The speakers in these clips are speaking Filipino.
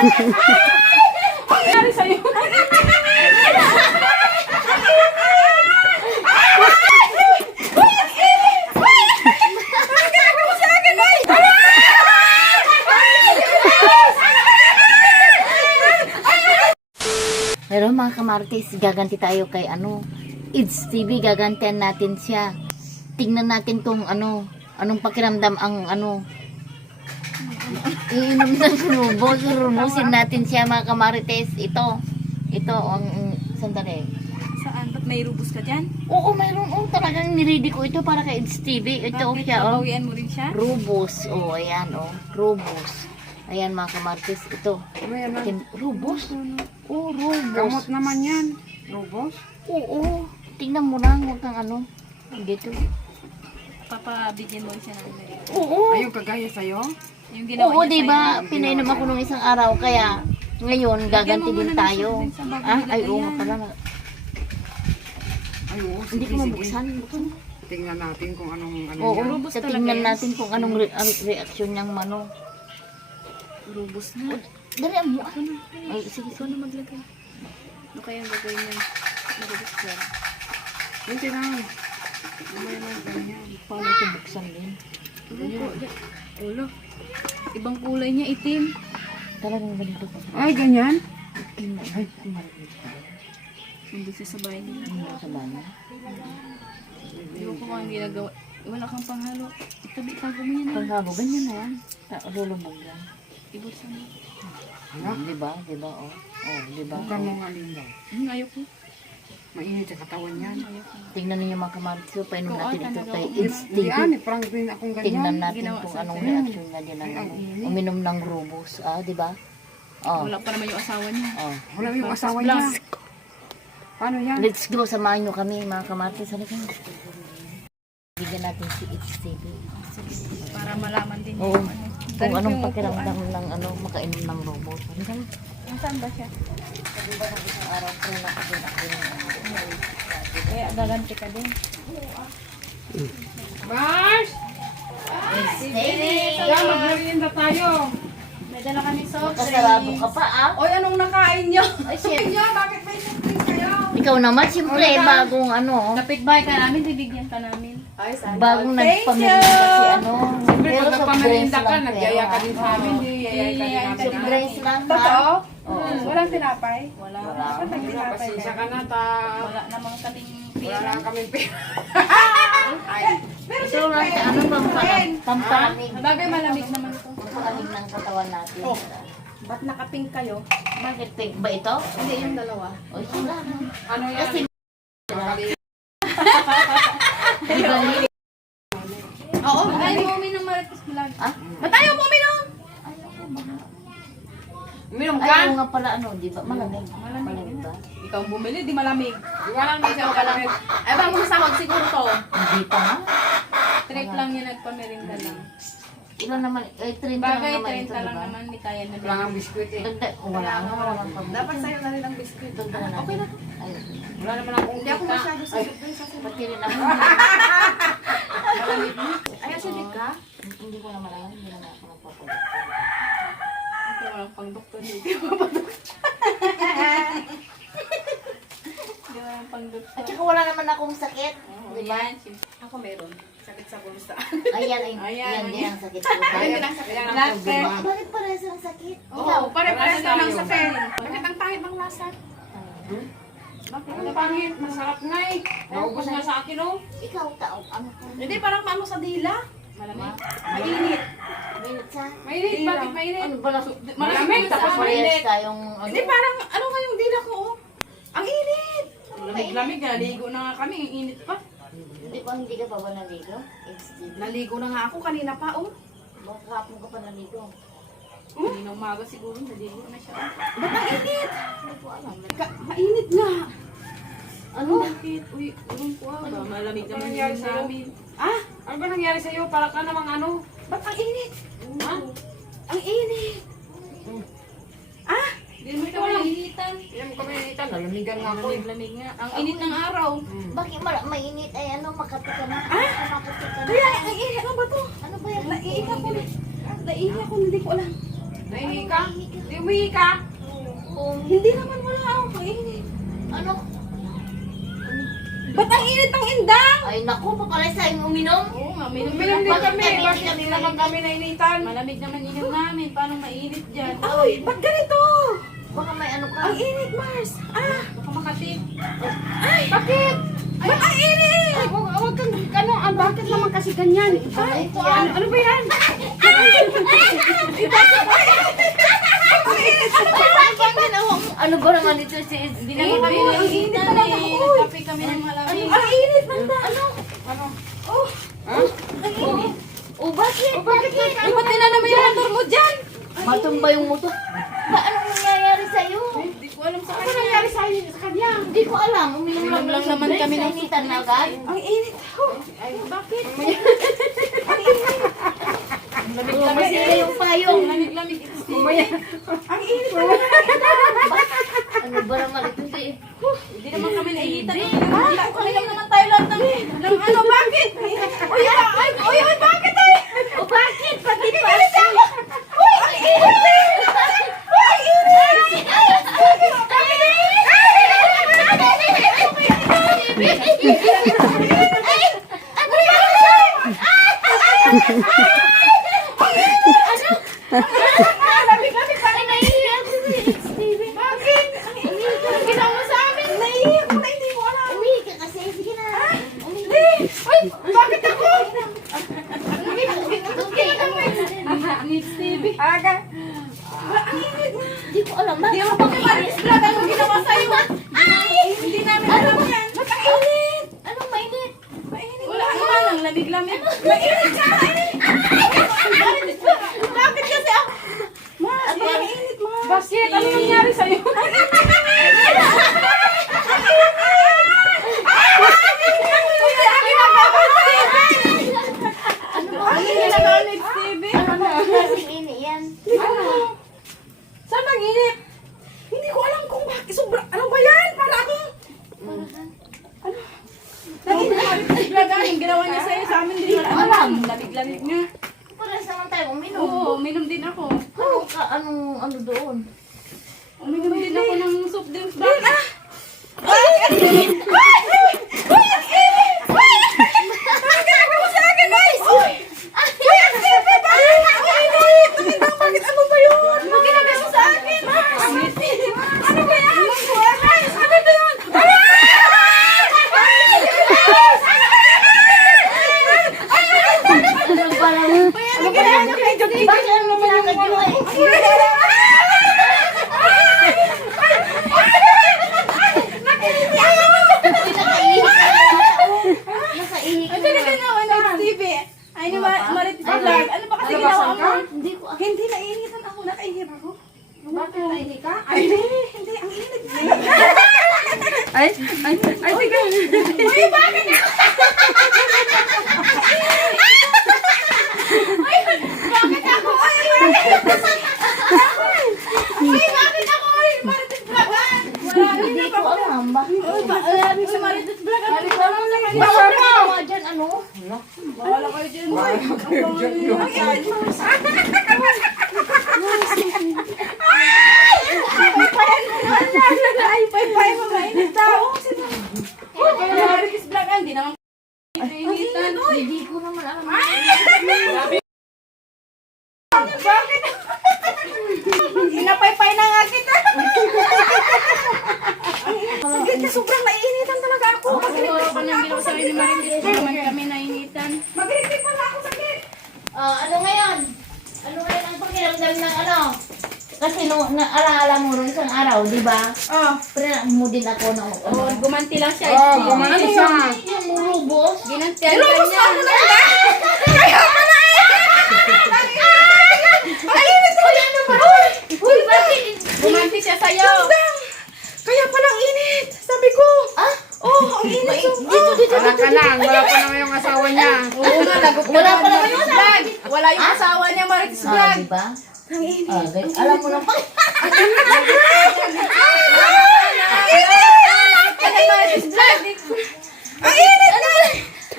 Nangyari sa'yo. Pero mga kamartes, gaganti tayo kay It's TV, gagantihan natin siya. Tingnan natin kung anong pakiramdam ang iinom ng rubos. Rumusin natin siya mga kamarites. Ito ang sandali. Saan? Ba't may rubos ka dyan? Oo, mayroon. Talagang niredy ko ito para kay It's TV. Ito Bakit? siya, Babawian mo rin siya? Rubos. Ayan, rubos. Ayan mga kamarites, ito. Rubos? Oo, rubos. Gamot naman yan. Rubos? Oo. Tingnan mo lang, huwag kang dito. Papabigyan mo rin siya ng Oo. Ayun, kagaya sa'yo? Yung ginawa Oo, niya diba? sa'yo. Pinainom ako nung isang araw, kaya ngayon gaganti Lagyan mo din muna ng tayo. soft drinks bago Ay, nilagay oo nga yan. pala. Ay, oo. Hindi ko Sige, sige. mabuksan. Tingnan natin kung anong Oo, yan. Rubos talaga tingnan yan. natin kung anong reaksyon niyang Rubos na. Dali mo. Ay, sige, Ikaw na maglagay. Ano kaya ang gagawin ng rubos dyan? Hindi lang. Mamaya lang ganyan. Paano ito buksan din? Ulo. Ibang kulay niya, itim. Talagang ganito pa. Ay, ganyan? Ay, kumalit. Hindi sasabayin nila. Hindi sa bana. Ewan ko kung ang ginagawa. Wala kang panghalo. Itabi-tago mo yan. Pagkabo, ganyan na yan. Lulubog yan. Ibutsan mo. Diba? Diba? Oh, diba? Huwag ka mong alin daw. Ayaw ko. Mainit sa katawan yan. Ayaw ko. Tingnan niyo mga kamarites, painom Oo, natin ito talaga. kay Hindi, It's TV. parang din akong Tingnan ganyan. natin Ginawa kung sa anong akin. reaksyon niya din ng uminom ng rubos. Di ba? Oh. Wala pa naman yung asawa niya. Oh. Wala yung asawa niya. Paano yan? Let's go, samahan niyo kami mga kamarites. Halika. Bigyan natin si It's TV. Para malaman din Oo. yung Kung Dali anong ko yung pakiramdam ng makainom ng rubos. Halika na. Saan ba siya? Di ba ng isang araw ko na ako Kaya gaganti ka din. Mars! Yan, magmerienda tayo. May dala kami soft Kasarado ka pa Oy, anong nakain nyo? Ay, siyempre. Bakit may surprise kayo? Ikaw naman, siyempre, bagong Kapit-bahay ka namin, bibigyan ka namin. Ay, sana. bagong Thank nagpamilya kasi Siyempre, pero pag soft nagpamerienda drinks ka, lang, nagyaya ka pero, din sa amin. Di, yayay ka din namin. soft drinks lang, ha? Totoo? Oo. Walang tinapay? Wala. Pasensya ka na, Wala namang kaming wala pera. na kami pera. Ito lang sa pampalamig. Bagay malamig naman to. Pampalamig ng katawan natin. Ba't nakapink kayo? Bakit pink ba ito? Hindi yung dalawa. O, sila. Ano yan? Kasi, Makali- di ba, Oo, ayaw mo uminom Marites Vlog. Ah? Ba't ayaw mo uminom? Uminom ay, ka? oo nga pala, di ba? Malamig. Malamig ba? Ikaw ang bumili, di malamig. Walang hindi ka lang. Ay, bang masahod siguro to. Hindi pa nga. Trip lang yun, nagpamerinda lang. Ilan naman, 30 lang Bagay, naman ito, 30 di lang ba? naman, di kaya na Wala nga biskuit eh. Dagdag, wala nga, wala nga pa. Dapat sa'yo na rin ang biskuit. Dagdagan natin. Okay na. Ay, Wala naman akong Hindi ako kita. masyado sa surprise kasi pati rin ako. ay acidic ka? Hindi ko naman alam, hindi naman ako nagpapalit. Ako walang pang doktor dito. Hindi walang pang At doktor. saka wala naman akong sakit. Di ba? Yan, ako meron. Sakit sa bulsa. Ayan, Ayan, yan din ayan. ang sakit ko. Ayun din ang sakit ng Ayan ang latte. problema. Bakit parehas ang sakit? Oo, pare-pares lang ng tayo. sakit. Bakit ang pahit ng lasa? Bakit ang pangit? Masarap nga eh. Naubos nga sa akin oh. Ikaw, tao, ano ka? Hindi, parang paano sa dila? Malamig. Mainit. Minute sa? Mainit, bakit mainit? Ano ba? Malamig, tapos Parehas mainit. tayong, Hindi, parang ano nga yung dila ko, oh. Ang init. Lamig-lamig nga. Naligo na nga kami, ang init pa. Di ba hindi ka pa ba naligo? It's Naligo na nga ako kanina pa, oh. Bakit hapon ka pa naligo? Kanina umaga siguro, naligo na siya. Ba't ang init? Hindi ko alam. Mainit nga. Ano? Bakit? Uy, ulong ko ah. Malamig Ano naman nangyari yung sa'yo? namin. Ah, Ano ba nangyari sa'yo? Para ka namang ano? ba't ang init? Ha? Ang init. Hindi mo ikaw mainitan. Yan mo kami initan. Lalamigan nga ako eh. Lamig nga. Ang init ng araw. Bakit mainit ay makati ka na? Makati ka na. Kaya ang init. Ano ba to? Ano ba yan? Naiiyak ako. Naiiyak ako. Hindi ko alam. Nahingi ka? Di umihi ka? Hindi naman wala akong mainit. Ano? Ba't ang init ng indang? Ay, naku, pakalay sa yung uminom. Oo nga, minum Uminom din lang kami. Bakit Bakit kami hindi naman kami nainitan? Malamig naman inom namin. Paano mainit dyan? Ay, ba't ganito? Baka may ano ka. Ang init, Mars. Baka makatip. Bakit? Ba't ang init? Ay, huwag kang, ano, bakit naman kasi ganyan? Ay, Ano ba yan? ano ba naman ito si Hindi naman kami nainitan eh. Nagkape kami ng malamig. Ang init ng ano? Oh, bakit? Ay, ba't naman yung motor mo dyan? Matumba yung motor. Ba, anong nangyayari sa'yo? Hindi ko alam sa Ano kanya. nangyari sa kanya? Hindi ko alam. Uminom Uminom lang ng naman soft kami drinks, ng nainitan na agad. Ang init. Ay, bakit? Oh, masira yung payong. Lamig-lamig. Ang init. Ano ba naman ito si... Hindi naman kami nainitan. Uminom naman tayo lahat ng ano, bakit? Uy, bakit ay? Oh, bakit? Bakit pa? Uy, ang init! Ang init! Ginawa sa amin. Naiiyak ko na hindi mo alam. Umihi ka kasi. Sige na. Bakit ako? Ni Stevie. Aga. Hindi ko alam. Hindi mo pa kami Maris Vlog. Anong ginawa sa'yo? Hindi namin alam yan. Ba't ang init? Anong mainit? Wala naman. Ang lamig-lamig. Bakit kasi ako? Mars, ang init, Mars. Bakit? Ano nangyari sa'yo? Ano ginagawa ni Stevie? Ano klaseng init yan? Saan ang init? Hindi ko alam kung bakit. Sobra. Ano ba yan? Para akong... Vlog ang ginawa niya sa'yo. Sa amin din wala alam. Lamig-lamig nga. Pares naman tayo uminom. Oo, uminom din ako. Ano doon? Uminom din ako ng soft drinks ba? Bakit ano ba yun? Ano ginagawa sa akin? Ano ba yan? Ano ba yan? Ano ba lang? Ano ba yan? Bakit ano naman ang nagawa eh? Nakaihi ka Ano na na. ginawa ni Stevie? Ay, ni Marites Vlog. Ano ba kasi ginawa mo? Hindi ko Hindi nainitan ako. Nakaihip ako. Bakit nahingi ka? Ay, hindi. Ang init na. Ay, sige. Hindi ko alam. Bakit? Sabi si Marites Vlog. Ano ba naman sa kanya? Bakit ginawa dyan? Ano? Wala kayo dyan. Ay, pay mo. Mainit tao. Marites Vlog. Hindi naman nainitan. Hindi ko naman alam. Inapay-pay na nga kita. Saglit na sobrang naiinitan talaga ako. Siguro pa nang ginawa sa akin ni Marites Vlog. Naman kami nainitan. Magritik pa na ako saglit. Ano ngayon? Ano ngayon ang pakiramdam ng ano? Kasi naalaala mo rin isang araw, di ba? Oh, Pero mo din ako ng oh, gumanti lang siya. Oh, gumanti siya. yung mulubos. Ginantihan ka niya. Uy, bakit? Gumanti siya sa'yo. Kaya palang init. Sabi ko. Ah? Oh, ang init. Dito. Wala ka lang. Wala pa naman yung asawa niya. Oo nga, lagot ka Wala na, pa naman Marites yun, Vlog. Wala yung asawa niya, Marites Vlog. Di ba? Ang init. Alam mo na pa. Marites Vlog. Ang init.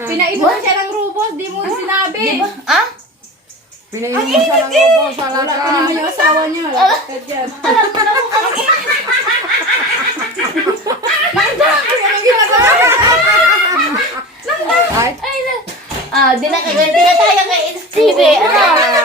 Pinainom siya ng rubos, di mo sinabi. Di ba? Ah? Pinainom mo siya ng ubos, Wala alaga. ka naman yung asawa niya. Lapit yan. Anong ginagawa? Ay, Ah, di na kaganti na tayo kay Stevie. Ano?